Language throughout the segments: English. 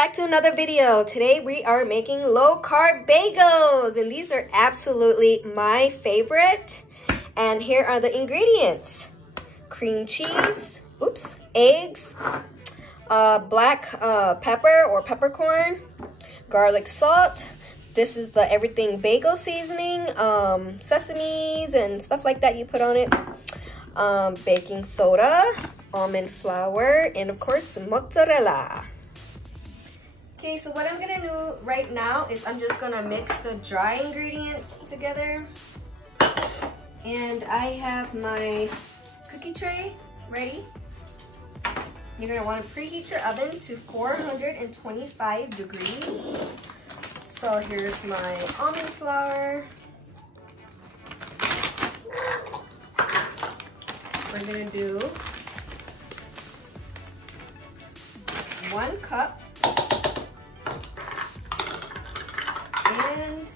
back to another video. Today we are making low-carb bagels, and these are absolutely my favorite. And here are the ingredients: cream cheese, eggs, black pepper or peppercorn, garlic salt. This is the everything bagel seasoning, sesames and stuff like that you put on it, baking soda, almond flour, and of course mozzarella. Okay, so what I'm gonna do right now is I'm just gonna mix the dry ingredients together. And I have my cookie tray ready. You're gonna wanna preheat your oven to 425 degrees. So here's my almond flour. We're gonna do 1 cup and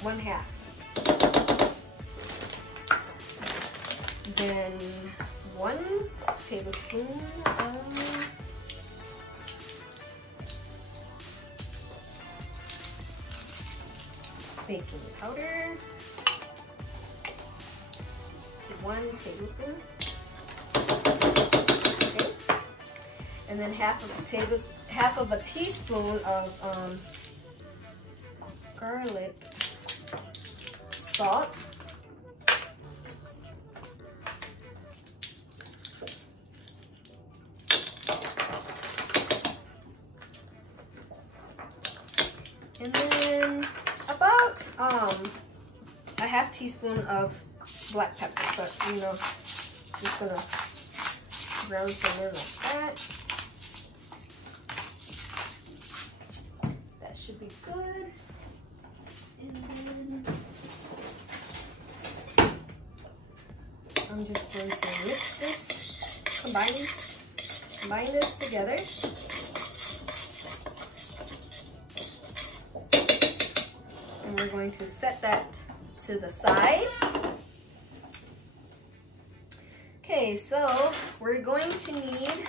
1/2. Then 1 tablespoon of baking powder. 1 tablespoon. Okay. And then half of a teaspoon of garlic salt. And then about a half teaspoon of black pepper, but you know, just gonna brown somewhere like that. That should be good. And then I'm just going to mix this, combine this together. And we're going to set that to the side. Okay, so we're going to need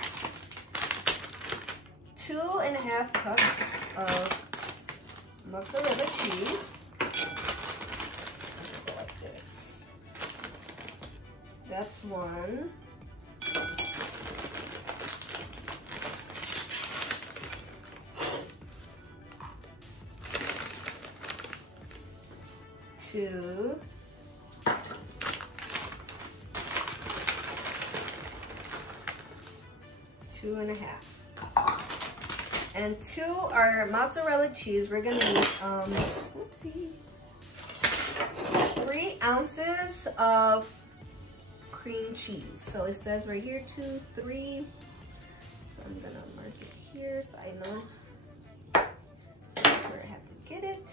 2.5 cups of mozzarella cheese. Go like this. That's 1. Two. 2.5. And 2 are mozzarella cheese. We're gonna need 3 ounces of cream cheese. So it says right here 2, 3. So I'm gonna mark it here so I know that's where I have to get it.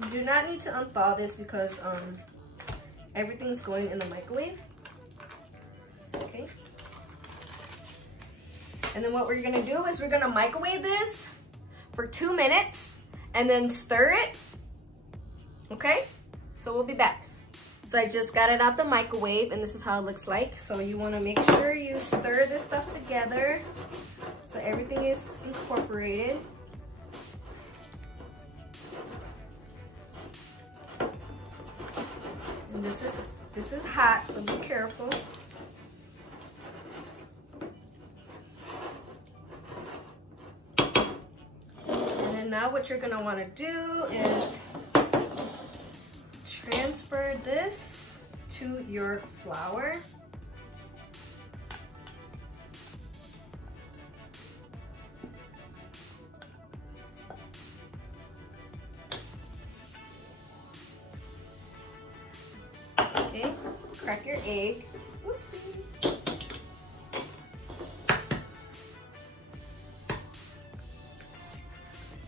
You do not need to unthaw this because everything's going in the microwave. Okay. And then what we're gonna do is we're gonna microwave this for 2 minutes and then stir it. Okay? So we'll be back. So I just got it out the microwave and this is how it looks like. So you wanna make sure you stir this stuff together so everything is incorporated. And this is hot, so be careful. And then now what you're gonna wanna do is transfer this to your flour. Okay, crack your egg. Whoopsie.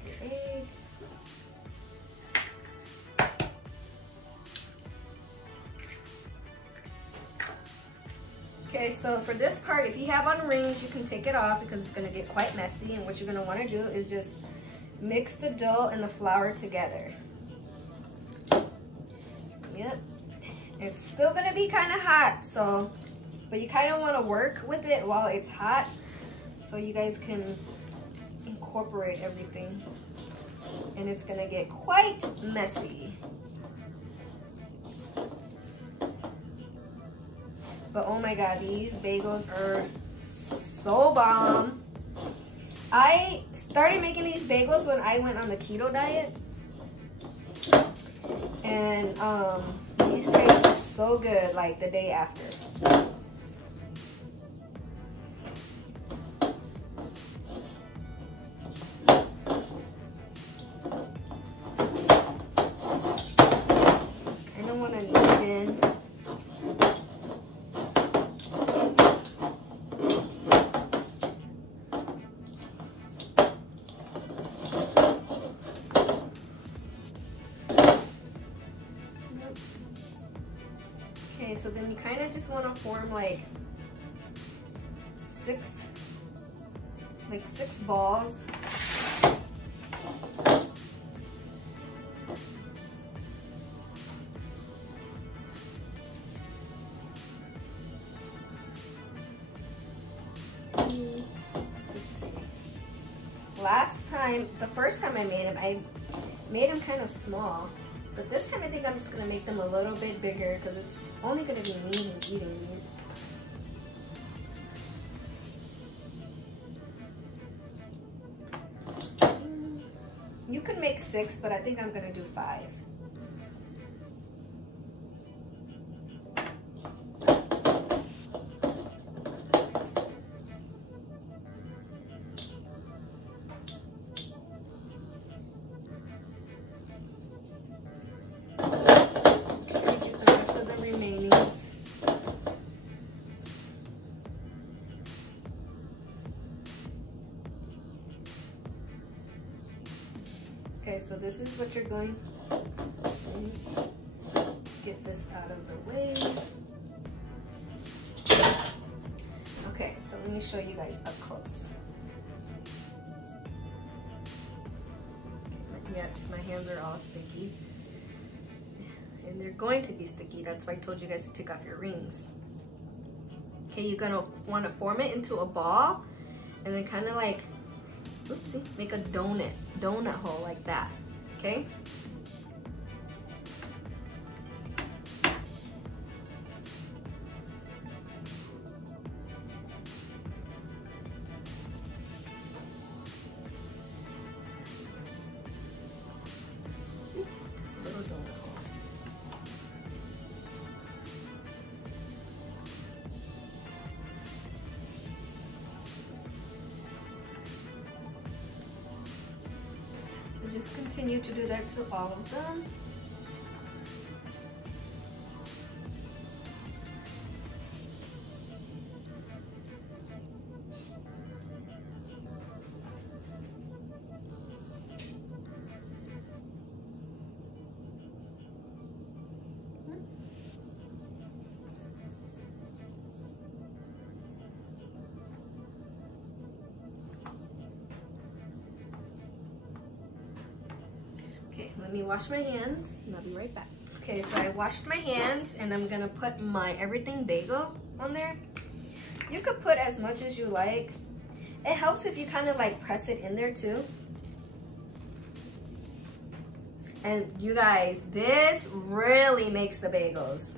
Your egg. Okay, so for this part, if you have on rings, you can take it off because it's gonna get quite messy. And what you're gonna wanna do is just mix the dough and the flour together. Yep. It's still gonna be kind of hot, so, but you kind of want to work with it while it's hot so you guys can incorporate everything. And it's gonna get quite messy. But oh my God, these bagels are so bomb. I started making these bagels when I went on the keto diet. And these taste so good like the day after. Just kind of want to knead in. Okay, so then you kind of just want to form like six balls. Let's see. The first time I made them kind of small. But this time I think I'm just going to make them a little bit bigger because it's only going to be me who's eating these. You could make 6, but I think I'm going to do 5. Okay, so this is what you're going to get this out of the way. Okay, so let me show you guys up close. Yes, my hands are all sticky. And they're going to be sticky. That's why I told you guys to take off your rings. Okay, you're gonna want to form it into a ball and then kind of like, oopsie, make a donut hole like that, okay? See? Just a little donut hole. Just continue to do that to all of them. Okay, let me wash my hands and I'll be right back. Okay, so I washed my hands and I'm gonna put my everything bagel on there. You could put as much as you like. It helps if you kind of like press it in there too. And you guys, this really makes the bagels.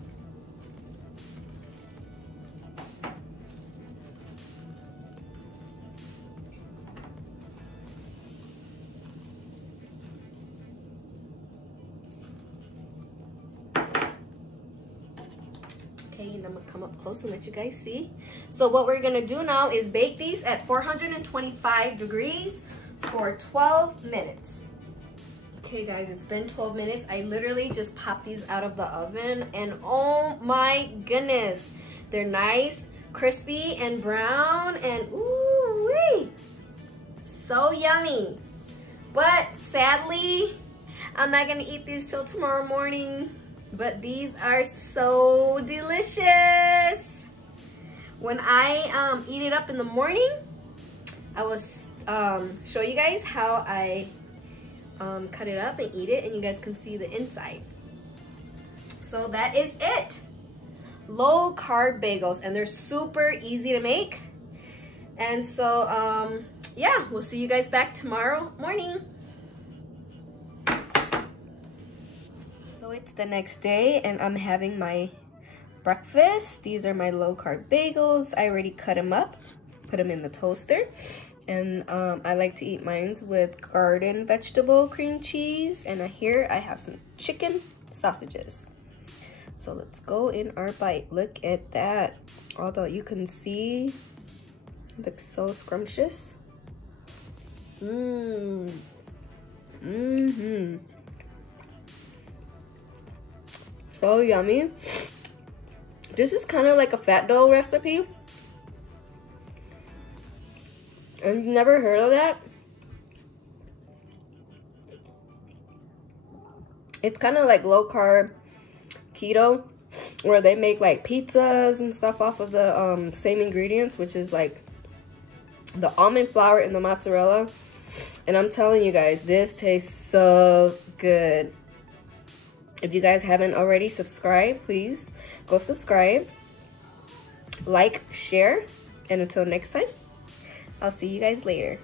And I'm gonna come up close and let you guys see. So what we're gonna do now is bake these at 425 degrees for 12 minutes. Okay guys, it's been 12 minutes. I literally just popped these out of the oven and oh my goodness, they're nice, crispy and brown and ooh wee, so yummy. But sadly, I'm not gonna eat these till tomorrow morning. But these are so delicious. When I eat it up in the morning, I will show you guys how I cut it up and eat it, and you guys can see the inside. So that is it. Low carb bagels, and they're super easy to make. And so yeah, we'll see you guys back tomorrow morning. So it's the next day and I'm having my breakfast. These are my low carb bagels. I already cut them up, put them in the toaster. And I like to eat mine with garden vegetable cream cheese. And here I have some chicken sausages. So let's go in our bite. Look at that. Although you can see, it looks so scrumptious. So yummy. This is kind of like a fat dough recipe. I've never heard of that. It's kind of like low carb keto, where they make like pizzas and stuff off of the same ingredients, which is like the almond flour and the mozzarella. And I'm telling you guys, this tastes so good. If you guys haven't already subscribed, please go subscribe, like, share, and until next time, I'll see you guys later.